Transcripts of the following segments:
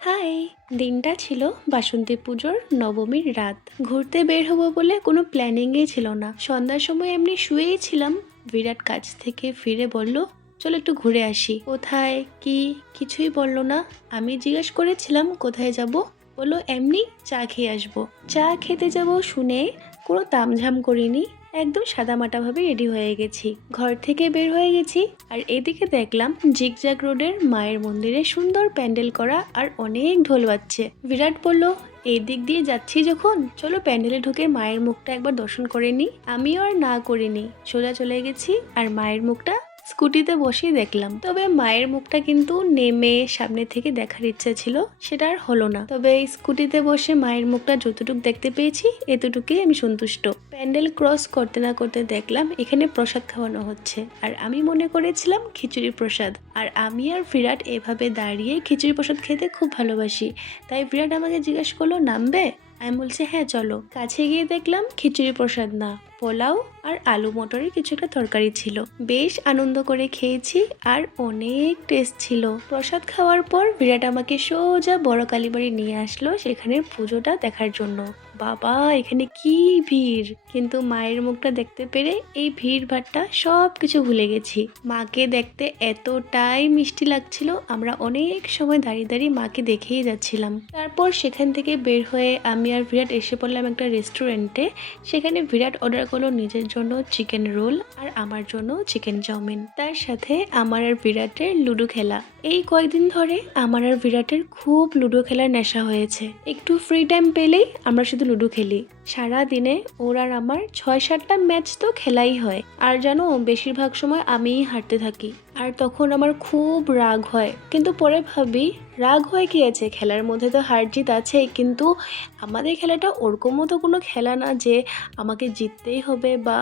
High. দিনটা ছিল বাসন্তী পুজোর নবমীর রাত। ঘুরতে বের হবো বলে কোনো প্ল্যানিংই ছিল না। সন্ধ্যার সময় এমনি শুয়েই ছিলাম। বিরাট কাজ থেকে ফিরে বলল, চলো একটু ঘুরে আসি। কোথায়, কি, কিছুই বললো না। আমি জিজ্ঞেস করেছিলাম কোথায় যাব, বললো এমনি চা খেয়ে আসবো। চা খেতে যাব শুনে কোনো তামঝাম করিনি, একদম সাদামাটাভাবে রেডি হয়ে গেছি। ঘর থেকে বের হয়ে গেছি আর এদিকে দেখলাম জিগজ্যাগ রোডের মায়ের মন্দিরে সুন্দর প্যান্ডেল করা আর অনেক ঢোল বাজছে। বিরাট বলল, এই দিক দিয়ে যাচ্ছি যখন, চলো প্যান্ডেলে ঢুকে মায়ের মুখটা একবার দর্শন করে নি। আমিও আর না করিনি, সোজা চলে গেছি আর মায়ের মুখটা স্কুটিতে বসেই দেখলাম। তবে মায়ের মুখটা কিন্তু নেমে সামনে থেকে দেখার ইচ্ছা ছিল, সেটা আর হলো না। তবে এই স্কুটিতে বসে মায়ের মুখটা যতটুকু দেখতে পেয়েছি এতটুকুই আমি সন্তুষ্ট। প্যান্ডেল ক্রস করতে না করতে দেখলাম এখানে প্রসাদ খাওয়ানো হচ্ছে, আর আমি মনে করেছিলাম খিচুড়ি প্রসাদ। আর আমি আর বিরাট এভাবে দাঁড়িয়ে খিচুড়ি প্রসাদ খেতে খুব ভালোবাসি, তাই বিরাট আমাকে জিজ্ঞাসা করলো নামবে। আমি বলছি হ্যাঁ চলো। কাছে গিয়ে দেখলাম খিচুড়ি প্রসাদ না, পোলাও আর আলু মটরের কিছু একটা তরকারি ছিল। বেশ আনন্দ করে খেয়েছি আর অনেক টেস্ট ছিল। প্রসাদ খাওয়ার পর বিরাট আমাকে সোজা বড় কালীবাড়ি নিয়ে আসলো সেখানের পুজোটা দেখার জন্য। বাবা, এখানে কি ভিড়! কিন্তু মায়ের মুখটা দেখতে পেরে এই ভিড় ভাট্টা সব কিছু ভুলে গেছি। মাকে দেখতে এতটাই মিষ্টি লাগছিল, আমরা অনেক সময় দাঁড়িয়ে দাঁড়িয়ে মাকে দেখেই যাচ্ছিলাম। তারপর সেখান থেকে বের হয়ে আমি আর বিরাট এসে পড়লাম একটা রেস্টুরেন্টে। সেখানে বিরাট অর্ডার করলো নিজের জন্য চিকেন রোল আর আমার জন্য চিকেন চাউমিন। তার সাথে আমার আর বিরাটের লুডো খেলা। এই কয়েকদিন ধরে আমার আর বিরাটের খুব লুডো খেলার নেশা হয়েছে। একটু ফ্রি টাইম পেলেই আমরা শুধু লুডো খেলি। সারা দিনে ওর আর আমার 6-7টা ম্যাচ তো খেলাই হয়। আর জানো, বেশিরভাগ সময় আমিই হারতে থাকি আর তখন আমার খুব রাগ হয়। কিন্তু পরে ভাবি, রাগ হয় কি আছে, খেলার মধ্যে তো হার জিত আছেই। কিন্তু আমাদের খেলাটা ওরকম মতো কোনো খেলা না যে আমাকে জিততেই হবে বা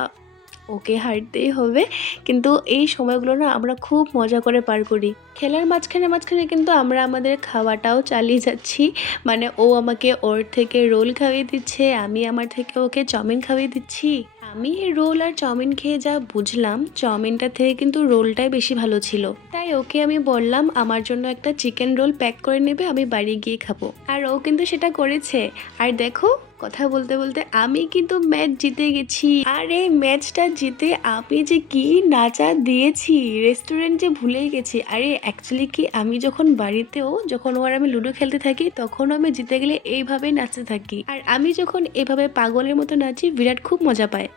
ওকে হারতেই হবে। কিন্তু এই সময়গুলো না আমরা খুব মজা করে পার করি। খেলার মাঝখানে মাঝখানে কিন্তু আমরা আমাদের খাওয়াটাও চালিয়ে যাচ্ছি। মানে ও আমাকে ওর থেকে রোল খাইয়ে দিচ্ছে, আমি আমার থেকে ওকে চাউমিন খাইয়ে দিচ্ছি। আমি রোল আর চাউমিন খেয়ে যা বুঝলাম, চাউমিনটা থেকে কিন্তু রোলটাই বেশি ভালো ছিল। তাই ওকে আমি বললাম আমার জন্য একটা চিকেন রোল প্যাক করে নেবে, আমি বাড়ি গিয়ে খাবো। আর ও কিন্তু সেটা করেছে। আর দেখো, কথা বলতে বলতে আমি কিন্তু ম্যাচ জিতে গেছি। আর এই ম্যাচটা জিতে আমি যে কি নাচা দিয়েছি, রেস্টুরেন্ট যে ভুলেই গেছি। আরে অ্যাকচুয়ালি কি, আমি যখন বাড়িতেও যখন ওর আমি লুডো খেলতে থাকি তখন আমি জিতে গেলে এইভাবেই নাচতে থাকি। আর আমি যখন এভাবে পাগলের মতো নাচি বিরাট খুব মজা পায়।